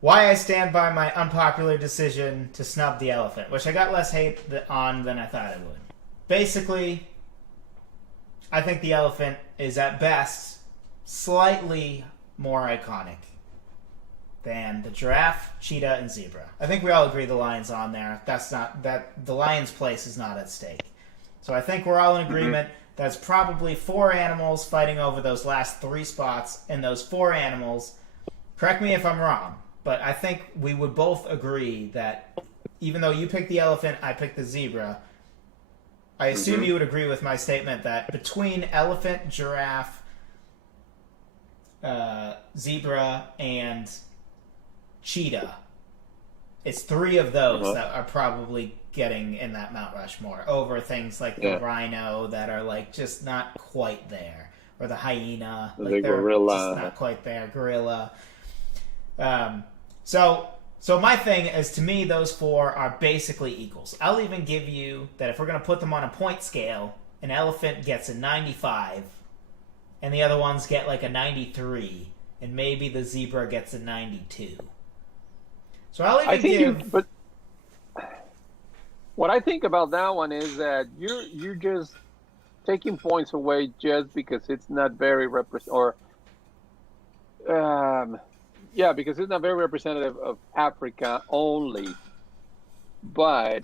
why I stand by my unpopular decision to snub the elephant, which I got less hate on than I thought I would. Basically, I think the elephant is at best slightly more iconic than the giraffe, cheetah, and zebra. I think we all agree the lion's on there. The lion's place is not at stake. So I think we're all in agreement. That's probably four animals fighting over those last three spots, and those four animals, correct me if I'm wrong, but I think we would both agree that even though you picked the elephant, I picked the zebra, I assume you would agree with my statement that between elephant, giraffe, zebra, and cheetah, it's three of those that are probably getting in that Mount Rushmore over things like the rhino that are like just not quite there, or the hyena, like the they're gorilla, just not quite there. Gorilla. So my thing is, to me, those four are basically equals. I'll even give you that if we're going to put them on a point scale, an elephant gets a 95, and the other ones get like a 93, and maybe the zebra gets a 92. So I'll even give... But what I think about that one is that you're just taking points away just because it's not very because it's not very representative of Africa only, but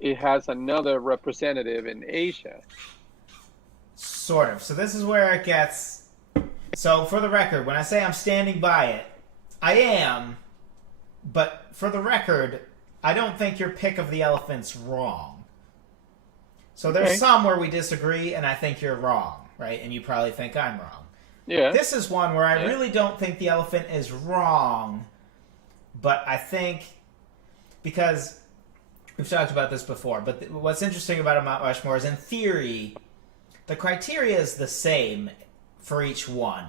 it has another representative in Asia. Sort of. So this is where it gets... So for the record, when I say I'm standing by it, I am, but for the record, I don't think your pick of the elephant's wrong. So there's some where we disagree, and I think you're wrong, right? And you probably think I'm wrong. Yeah. This is one where I really don't think the elephant is wrong, but I think, because we've talked about this before, but what's interesting about a Mount Rushmore is, in theory, the criteria is the same for each one.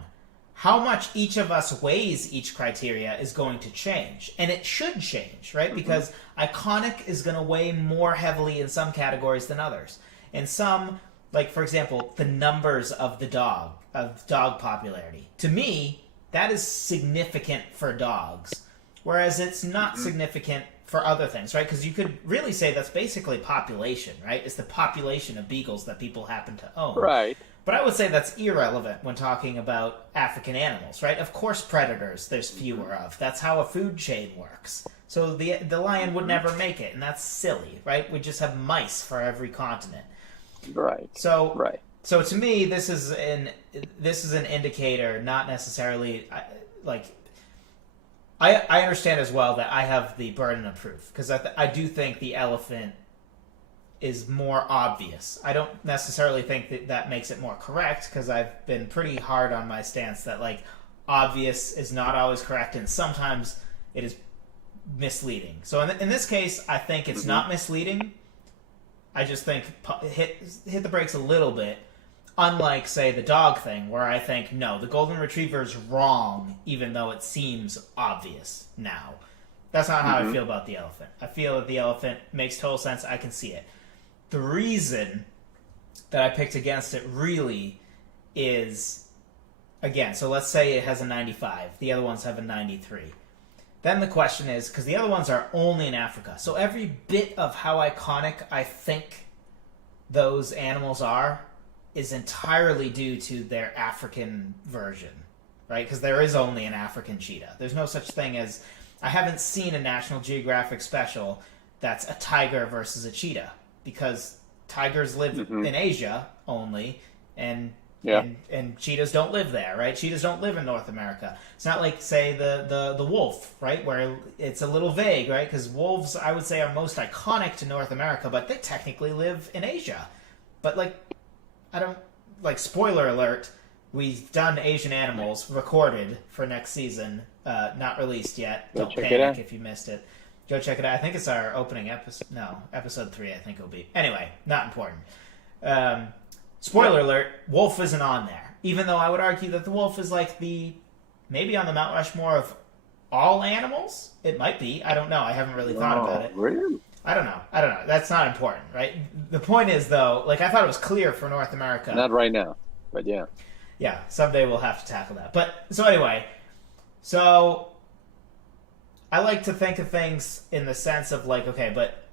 How much each of us weighs each criteria is going to change. And it should change, right? Because iconic is going to weigh more heavily in some categories than others. And some, like, for example, the numbers of dog popularity. To me, that is significant for dogs, whereas it's not significant for other things, right? Because you could really say that's basically population, right? It's the population of beagles that people happen to own. Right. But I would say that's irrelevant when talking about African animals, right? Of course predators there's fewer of. That's how a food chain works. So the lion would never make it, and that's silly, right? We just have mice for every continent. Right. So to me, this is an indicator, not necessarily like... I understand as well that I have the burden of proof, because I do think the elephant is more obvious. I don't necessarily think that makes it more correct, because I've been pretty hard on my stance that, like, obvious is not always correct, and sometimes it is misleading. So in this case, I think it's not misleading. I just think hit the brakes a little bit. Unlike, say, the dog thing, where I think, no, the golden retriever is wrong, even though it seems obvious now. That's not how I feel about the elephant. I feel that the elephant makes total sense. I can see it. The reason that I picked against it really is, again, so let's say it has a 95. The other ones have a 93. Then the question is, because the other ones are only in Africa, so every bit of how iconic I think those animals are is entirely due to their African version, right? Because there is only an African cheetah. There's no such thing as... I haven't seen a National Geographic special that's a tiger versus a cheetah, because tigers live in Asia only, and cheetahs don't live there, right? Cheetahs don't live in North America. It's not like, say, the wolf, right, where it's a little vague, right? Because wolves, I would say, are most iconic to North America, but they technically live in Asia. But, like, I don't... Like, spoiler alert, we've done Asian animals, recorded for next season, not released yet. Don't panic if you missed it. Go check it out. I think it's our opening episode. No, episode 3, I think it'll be. Anyway, not important. Spoiler alert, wolf isn't on there. Even though I would argue that the wolf is like maybe on the Mount Rushmore of all animals? It might be. I don't know. I haven't really thought about it. Really? I don't know. That's not important, right? The point is, though, like, I thought it was clear for North America. Not right now, but yeah. Yeah, someday we'll have to tackle that. But, so anyway, so I like to think of things in the sense of like, okay, but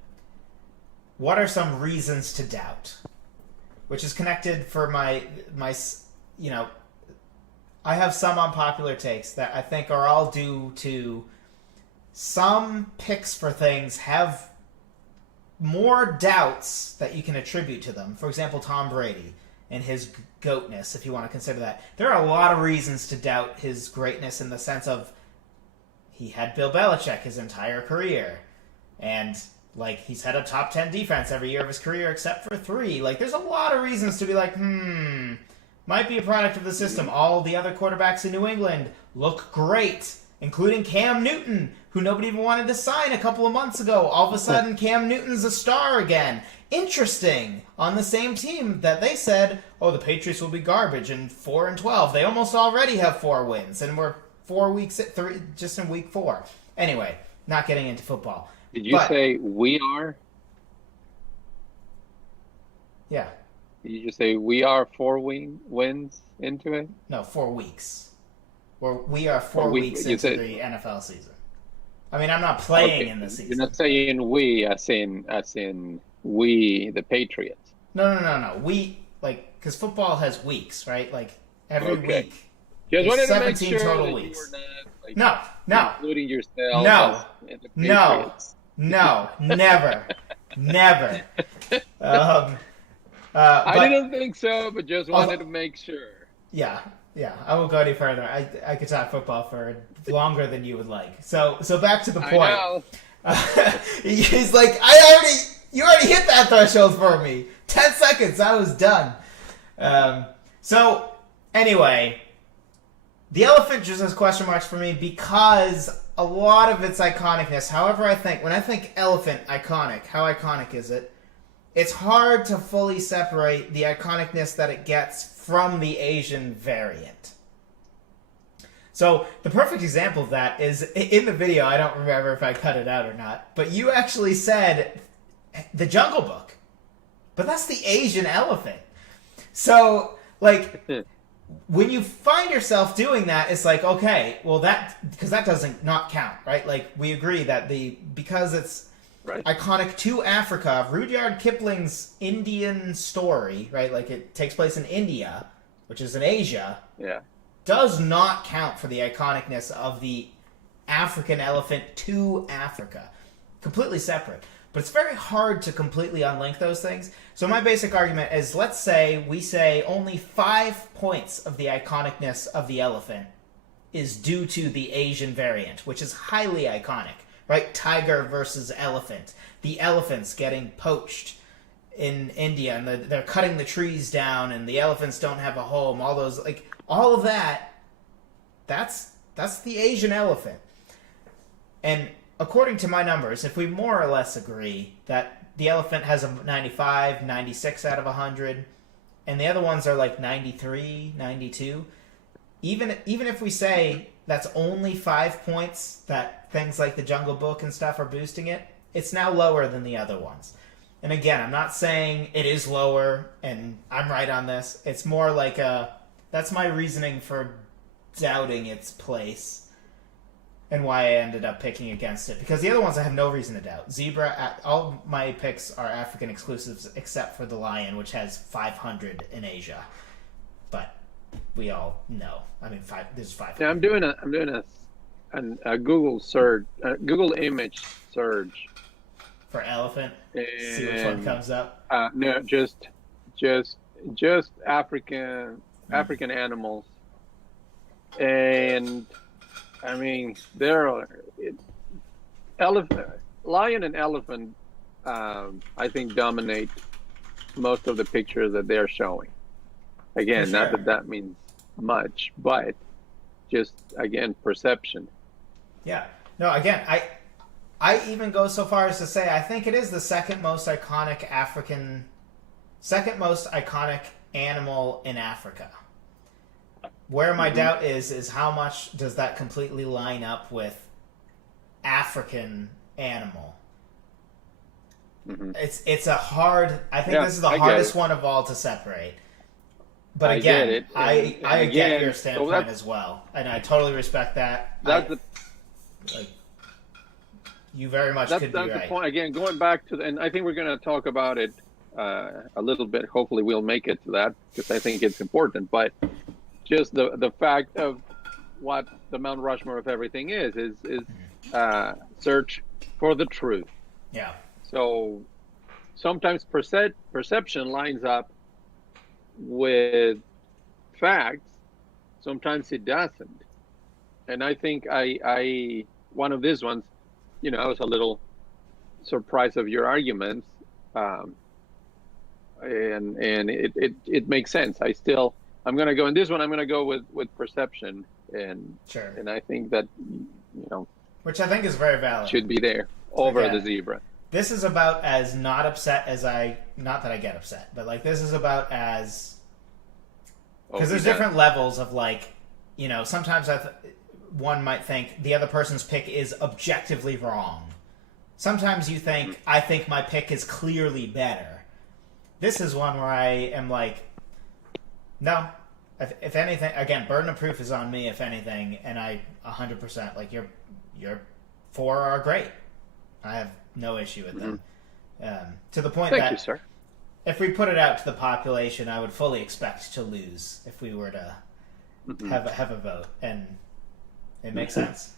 what are some reasons to doubt? Which is connected for my you know, I have some unpopular takes that I think are all due to some picks for things have more doubts that you can attribute to them. For example, Tom Brady and his goatness, if you want to consider that. There are a lot of reasons to doubt his greatness in the sense of he had Bill Belichick his entire career. And, like, he's had a top 10 defense every year of his career except for 3. Like, there's a lot of reasons to be like, might be a product of the system. All the other quarterbacks in New England look great, including Cam Newton, who nobody even wanted to sign a couple of months ago. All of a sudden, Cam Newton's a star again. Interesting. On the same team that they said, oh, the Patriots will be garbage and 4-12. They almost already have 4 wins, and we're 4 weeks at 3, just in week 4. Anyway, not getting into football. Did you say we are? Yeah. Did you just say we are 4 wins into it? No, 4 weeks. We are 4 weeks into the NFL season. I mean, I'm not playing in the season. You're not saying we as in we, the Patriots. No. We, like, because football has weeks, right? Like, every week. Just wanted 17 to make sure total that weeks. You were not, No. including yourself as the Patriots. No, never. I didn't think so, but just wanted to make sure. Yeah, I won't go any further. I could talk football for longer than you would like. So back to the point. I know. He's like, you already hit that threshold for me. 10 seconds, I was done. So anyway, the elephant just has question marks for me because a lot of its iconicness. However, when I think elephant iconic, how iconic is it? It's hard to fully separate the iconicness that it gets from the Asian variant. So the perfect example of that is in the video. I don't remember if I cut it out or not, but you actually said the Jungle Book, but that's the Asian elephant. So, like, when you find yourself doing that, it's like, okay, well, because that doesn't not count, right? Like, we agree that because it's right. Iconic to Africa, Rudyard Kipling's Indian story, right? Like, it takes place in India, which is in Asia. Yeah. Does not count for the iconicness of the African elephant to Africa. Completely separate. But it's very hard to completely unlink those things. So my basic argument is, let's say we say only 5 points of the iconicness of the elephant is due to the Asian variant, which is highly iconic, right? Tiger versus elephant. The elephants getting poached in India, and they're cutting the trees down, and the elephants don't have a home. All those, like, all of that, that's the Asian elephant. And according to my numbers, if we more or less agree that the elephant has a 95, 96 out of 100, and the other ones are like 93, 92, even if we say that's only 5 points that things like the Jungle Book and stuff are boosting it, it's now lower than the other ones. And again, I'm not saying it is lower and I'm right on this. It's more like that's my reasoning for doubting its place. And why I ended up picking against it. Because the other ones I have no reason to doubt. Zebra, all my picks are African exclusives except for the lion, which has 500 in Asia. But we all know. I mean, there's 500. Yeah, I'm doing a Google search, Google image search. For elephant? See which one comes up? No, just African animals. And I mean, lion and elephant, I think, dominate most of the pictures that they're showing. Again, not that means much, but just, again, perception. Yeah. No, again, I even go so far as to say I think it is the second most iconic animal in Africa. Where my doubt is how much does that completely line up with African animal? Mm-hmm. It's a hard. I think this is the hardest one of all to separate. But again, I get your standpoint as well, and I totally respect that. You very much that's could be the right. point. Again, going back to and I think we're going to talk about it a little bit. Hopefully, we'll make it to that because I think it's important. But just the fact of what the Mount Rushmore of everything is search for the truth. Yeah. So sometimes perception lines up with facts. Sometimes it doesn't. And I think I one of these ones, I was a little surprised of your arguments, and it makes sense. I'm gonna go in this one. I'm gonna go with perception, and Sure. and I think that which I think is very valid. Should be there over the zebra. This is about as not upset as not that I get upset, but like this is about as because there's different levels of like, sometimes one might think the other person's pick is objectively wrong. Sometimes you think, I think my pick is clearly better. This is one where I am like, no. If anything, again, burden of proof is on me, if anything, and I 100%, like, your four are great. I have no issue with them. To the point Thank you, sir. If we put it out to the population, I would fully expect to lose if we were to have a vote, and it makes sense.